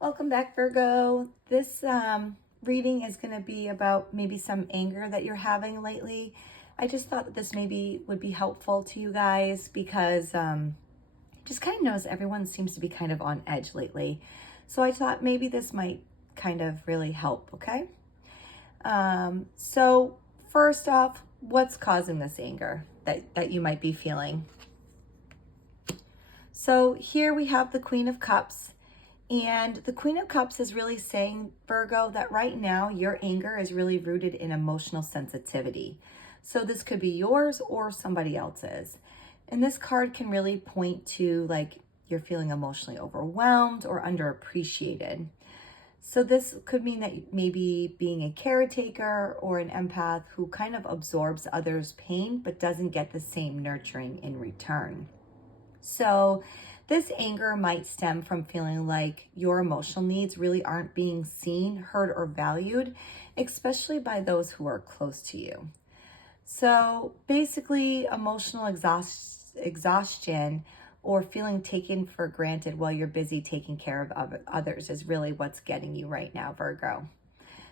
Welcome back, Virgo. This reading is going to be about maybe some anger that you're having lately. I just thought that this maybe would be helpful to you guys because just kind of knows everyone seems to be kind of on edge lately. So I thought maybe this might kind of really help, okay? So first off, what's causing this anger that you might be feeling? So here we have the Queen of Cups. And the Queen of Cups is really saying, Virgo, that right now your anger is really rooted in emotional sensitivity. So this could be yours or somebody else's. And this card can really point to like you're feeling emotionally overwhelmed or underappreciated. So this could mean that maybe being a caretaker or an empath who kind of absorbs others' pain but doesn't get the same nurturing in return. So this anger might stem from feeling like your emotional needs really aren't being seen, heard, or valued, especially by those who are close to you. So basically, emotional exhaustion or feeling taken for granted while you're busy taking care of others is really what's getting you right now, Virgo.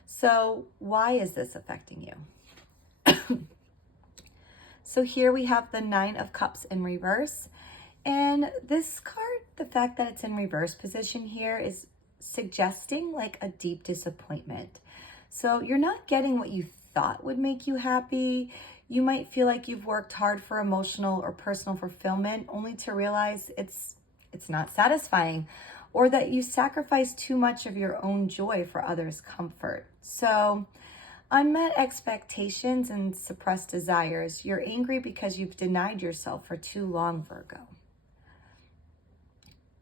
So why is this affecting you? So here we have the Nine of Cups in reverse. And this card, the fact that it's in reverse position here is suggesting like a deep disappointment. So you're not getting what you thought would make you happy. You might feel like you've worked hard for emotional or personal fulfillment only to realize it's not satisfying, or that you sacrifice too much of your own joy for others' comfort. So unmet expectations and suppressed desires. You're angry because you've denied yourself for too long, Virgo.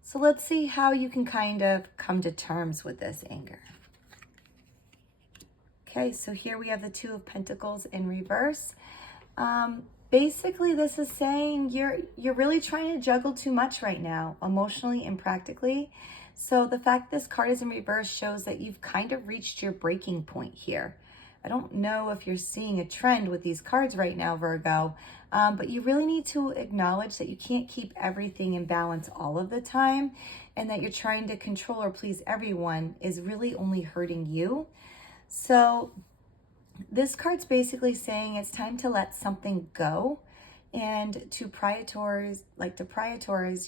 So let's see how you can kind of come to terms with this anger. Okay, so here we have the Two of Pentacles in reverse. Basically, this is saying you're really trying to juggle too much right now, emotionally and practically. So the fact this card is in reverse shows that you've kind of reached your breaking point here. I don't know if you're seeing a trend with these cards right now, Virgo, but you really need to acknowledge that you can't keep everything in balance all of the time, and that you're trying to control or please everyone is really only hurting you. So this card's basically saying it's time to let something go and to prioritize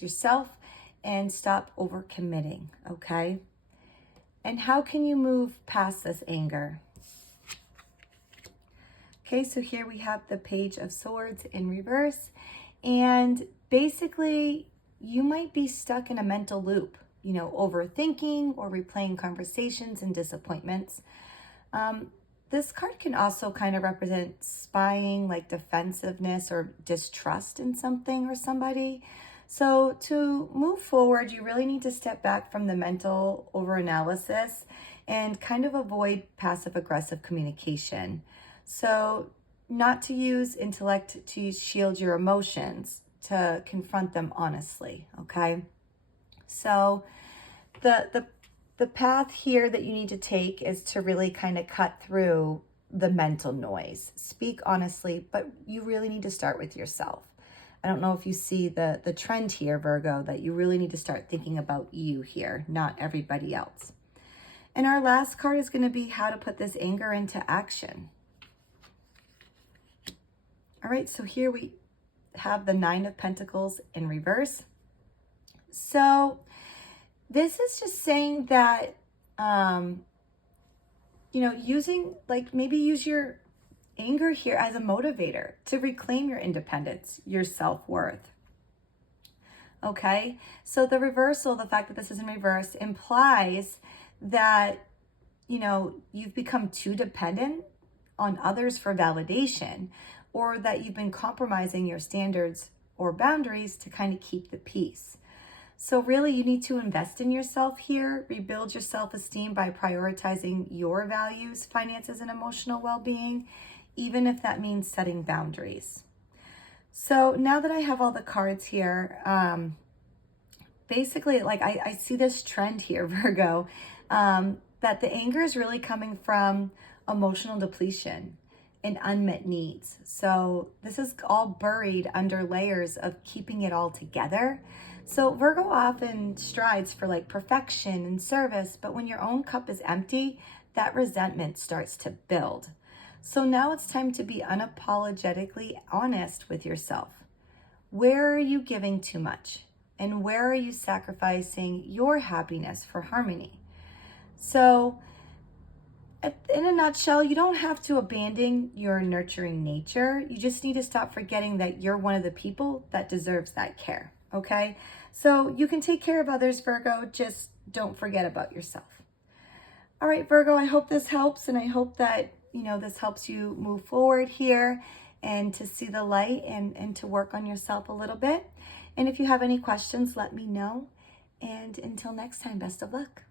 yourself and stop overcommitting, okay? And how can you move past this anger? Okay, so here we have the Page of Swords in reverse. And basically, you might be stuck in a mental loop, overthinking or replaying conversations and disappointments. This card can also kind of represent spying, like defensiveness or distrust in something or somebody. So to move forward, you really need to step back from the mental overanalysis and kind of avoid passive-aggressive communication. So not to use intellect to shield your emotions, to confront them honestly, okay? So the path here that you need to take is to really kind of cut through the mental noise. Speak honestly, but you really need to start with yourself. I don't know if you see the trend here, Virgo, that you really need to start thinking about you here, not everybody else. And our last card is going to be how to put this anger into action. All right, so here we have the Nine of Pentacles in reverse. So this is just saying that, use your anger here as a motivator to reclaim your independence, your self-worth. Okay, so the reversal, the fact that this is in reverse, implies that, you've become too dependent on others for validation, or that you've been compromising your standards or boundaries to kind of keep the peace. So really, you need to invest in yourself here, rebuild your self-esteem by prioritizing your values, finances, and emotional well-being, even if that means setting boundaries. So now that I have all the cards here, basically, I see this trend here, Virgo, that the anger is really coming from emotional depletion and unmet needs. So this is all buried under layers of keeping it all together. So Virgo often strives for like perfection and service, but when your own cup is empty, that resentment starts to build. So now it's time to be unapologetically honest with yourself. Where are you giving too much? And where are you sacrificing your happiness for harmony? So, in a nutshell, you don't have to abandon your nurturing nature. You just need to stop forgetting that you're one of the people that deserves that care. Okay? So, you can take care of others, Virgo. Just don't forget about yourself. All right, Virgo, I hope this helps, and I hope that, this helps you move forward here and to see the light and to work on yourself a little bit. And if you have any questions, let me know. And until next time, best of luck.